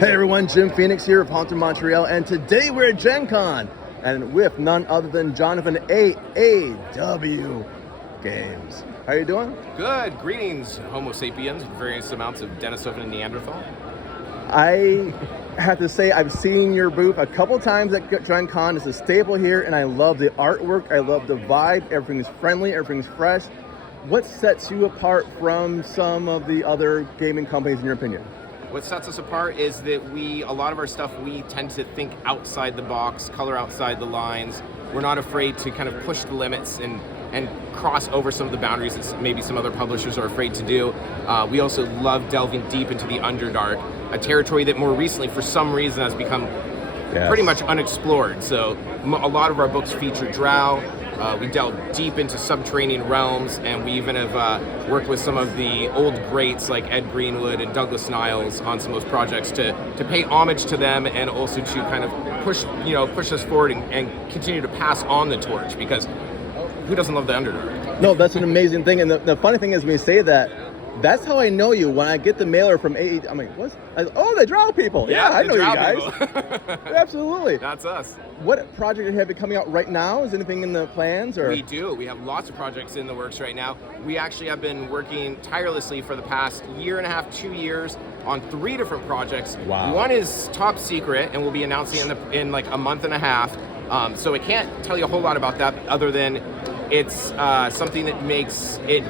Hey everyone, Jim Phoenix here of Haunted Montreal, and today we're at GenCon, and with none other than Jonathan AAW Games. How are you doing? Good. Greetings, Homo sapiens, with various amounts of Denisovan and Neanderthal. I have to say I've seen your booth a couple times at GenCon. It's a staple here, and I love the artwork, I love the vibe, everything's friendly, everything's fresh. What sets you apart from some of the other gaming companies in your opinion? What sets us apart is that a lot of our stuff, we tend to think outside the box, color outside the lines. We're not afraid to kind of push the limits and cross over some of the boundaries that maybe some other publishers are afraid to do. We also love delving deep into the Underdark, a territory that more recently, for some reason, has become pretty much unexplored. So a lot of our books feature Drow. We delve deep into subterranean realms, and we even have worked with some of the old greats like Ed Greenwood and Douglas Niles on some of those projects to pay homage to them, and also to kind of push us forward and continue to pass on the torch, because who doesn't love the Underdark? No, that's an amazing thing, and the funny thing is when you say that, that's how I know you. When I get the mailer from AAW, I'm like, what? Oh, the Drow people. Yeah, I know you guys. Absolutely. That's us. What project have you coming out right now? Is anything in the plans? Or We do. We have lots of projects in the works right now. We actually have been working tirelessly for the past year and a half, 2 years on 3 different projects. Wow. One is top secret, and we'll be announcing in like a month and a half. So I can't tell you a whole lot about that, other than it's something that makes it.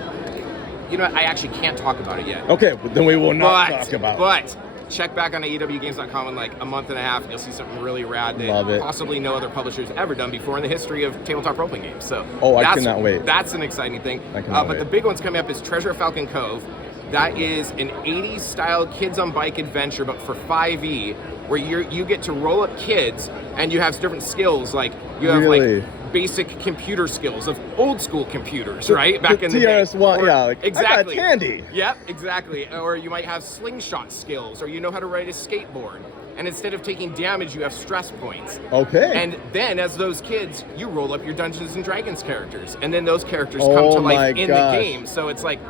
I actually can't talk about it yet. Okay, but then we will not talk about it. But check back on AAWgames.com in like a month and a half, and you'll see something really rad that possibly no other publisher's ever done before in the history of tabletop role-playing games. So I cannot wait. That's an exciting thing. But the big one's coming up is Treasure of Falcon Cove. That is an 80s style kids on bike adventure, but for 5e, where you get to roll up kids, and you have different skills, like you have like basic computer skills of old school computers, right? Back in the day. TRS-1, yeah, like, exactly. I got candy. Yep, exactly. Or you might have slingshot skills, or you know how to ride a skateboard. And instead of taking damage, you have stress points. Okay. And then, as those kids, you roll up your Dungeons and Dragons characters, and then those characters come to life in the game. So it's like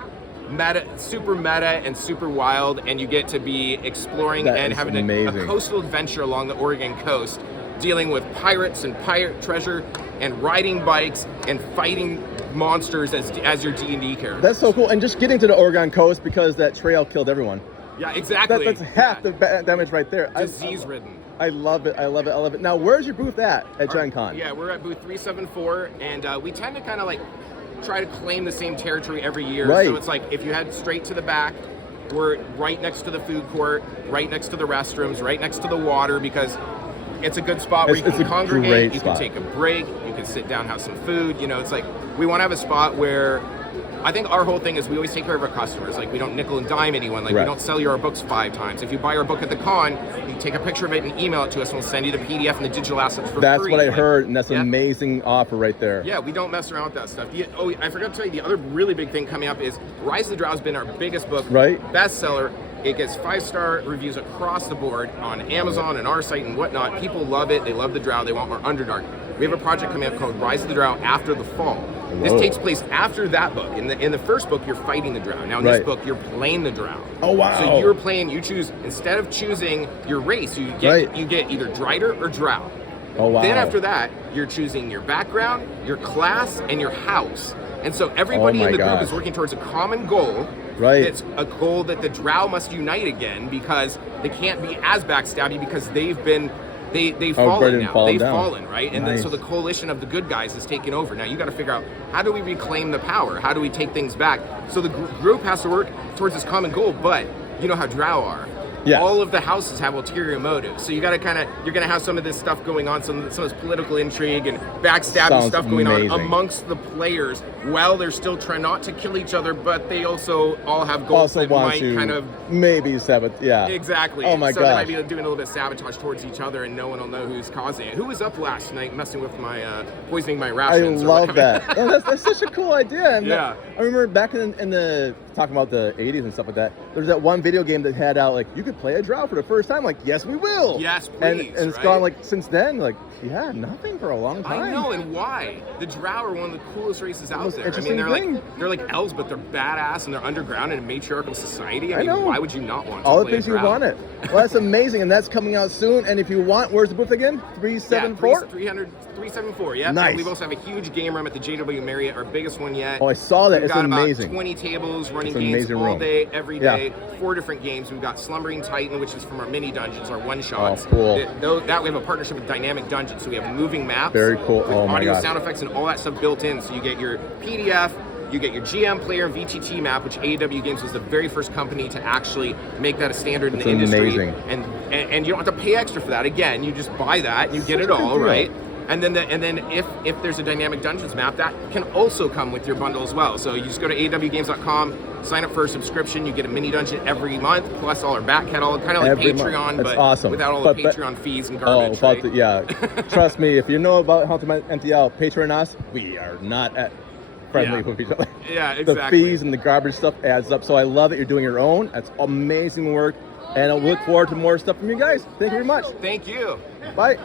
super meta and super wild, and you get to be exploring and having a coastal adventure along the Oregon coast, dealing with pirates and pirate treasure, and riding bikes and fighting monsters as your D&D character. That's so cool. And just getting to the Oregon coast, because that trail killed everyone. Yeah, exactly. That's half the damage right there. Disease-ridden. I love it. I love it. I love it. Now, where's your booth at GenCon? Yeah, we're at booth 374, and we tend to kind of like try to claim the same territory every year. Right. So it's like if you head straight to the back, we're right next to the food court, right next to the restrooms, right next to the water, because it's a good spot where you can congregate, you can take a break, you can sit down, have some food. It's like we want to have a spot where I think our whole thing is we always take care of our customers. Like, we don't nickel and dime anyone. Like, we don't sell you our books 5 times. If you buy our book at the con, you take a picture of it and email it to us, and we'll send you the PDF and the digital assets for free. That's what I heard, and that's an amazing offer right there. Yeah, we don't mess around with that stuff. I forgot to tell you, the other really big thing coming up is Rise of the Drow has been our biggest book, bestseller. It gets 5-star reviews across the board on Amazon and our site and whatnot. People love it. They love the Drow. They want more Underdark. We have a project coming up called Rise of the Drow After the Fall. Whoa. This takes place after that book. In the first book, you're fighting the Drow. Now in this book, you're playing the Drow. Oh wow! So you choose, instead of choosing your race, you get either Drider or Drow. Oh wow! Then after that, you're choosing your background, your class, and your house. And so everybody in the group is working towards a common goal. Right. It's a goal that the Drow must unite again, because they can't be as backstabby, because they've fallen now. They've fallen, right? And then so the coalition of the good guys is taking over. Now you got to figure out, how do we reclaim the power? How do we take things back? So the group has to work towards this common goal, but you know how Drow are. Yes. All of the houses have ulterior motives, so you got to you're going to have some of this stuff going on, some of this political intrigue and backstabbing stuff going on amongst the players, while they're still trying not to kill each other, but they also all have goals that might kind of maybe sabotage. Yeah, exactly. Oh my God! So they might be doing a little bit of sabotage towards each other, and no one will know who's causing it. Who was up last night messing with my poisoning my rations? I love that. That's such a cool idea. And yeah, I remember back in the talking about the 80s and stuff like that. There's that one video game that had out, like, you could play a Drow for the first time. Like, yes, we will. Yes, please. And it's gone, like, since then, like, yeah, nothing for a long time. I know, and why? The Drow are one of the coolest races out there. I mean, they're like elves, but they're badass, and they're underground in a matriarchal society. I mean, why would you not want to all play the things a Drow? You want it. Well, that's amazing, and that's coming out soon. And if you want, where's the booth again? 374? 374, yeah. Nice. And we also have a huge game room at the JW Marriott, our biggest one yet. Oh, I saw that. We've It's got amazing. about 20 tables running It's an games amazing all room. day, every Yeah. day. 4 different games. We've got Slumbering Titan, which is from our mini dungeons, our one-shots. Oh, cool. That we have a partnership with Dynamic Dungeons, so we have moving maps. Very cool. With Oh, my audio, gosh. sound effects, and all that stuff built in. So you get your PDF, you get your GM player VTT map, which AAW Games was the very first company to actually make that a standard in the industry. Amazing. And you don't have to pay extra for that. Again, you just buy that and you get it all, right? And then if there's a Dynamic Dungeons map, that can also come with your bundle as well. So you just go to awgames.com, sign up for a subscription, you get a mini dungeon every month, plus all our back catalog, kind of like Every Patreon, month. That's but awesome. without all But- the Patreon fees and Oh, garbage. Right? yeah. Trust me, if you know about Ultimate MTL, Patreon us, we are not friendly Yeah. with each other. Yeah, The exactly. fees and the garbage stuff adds up. So I love that you're doing your own. That's amazing work. And I'll look forward to more stuff from you guys. Thank you very much. Thank you. Bye.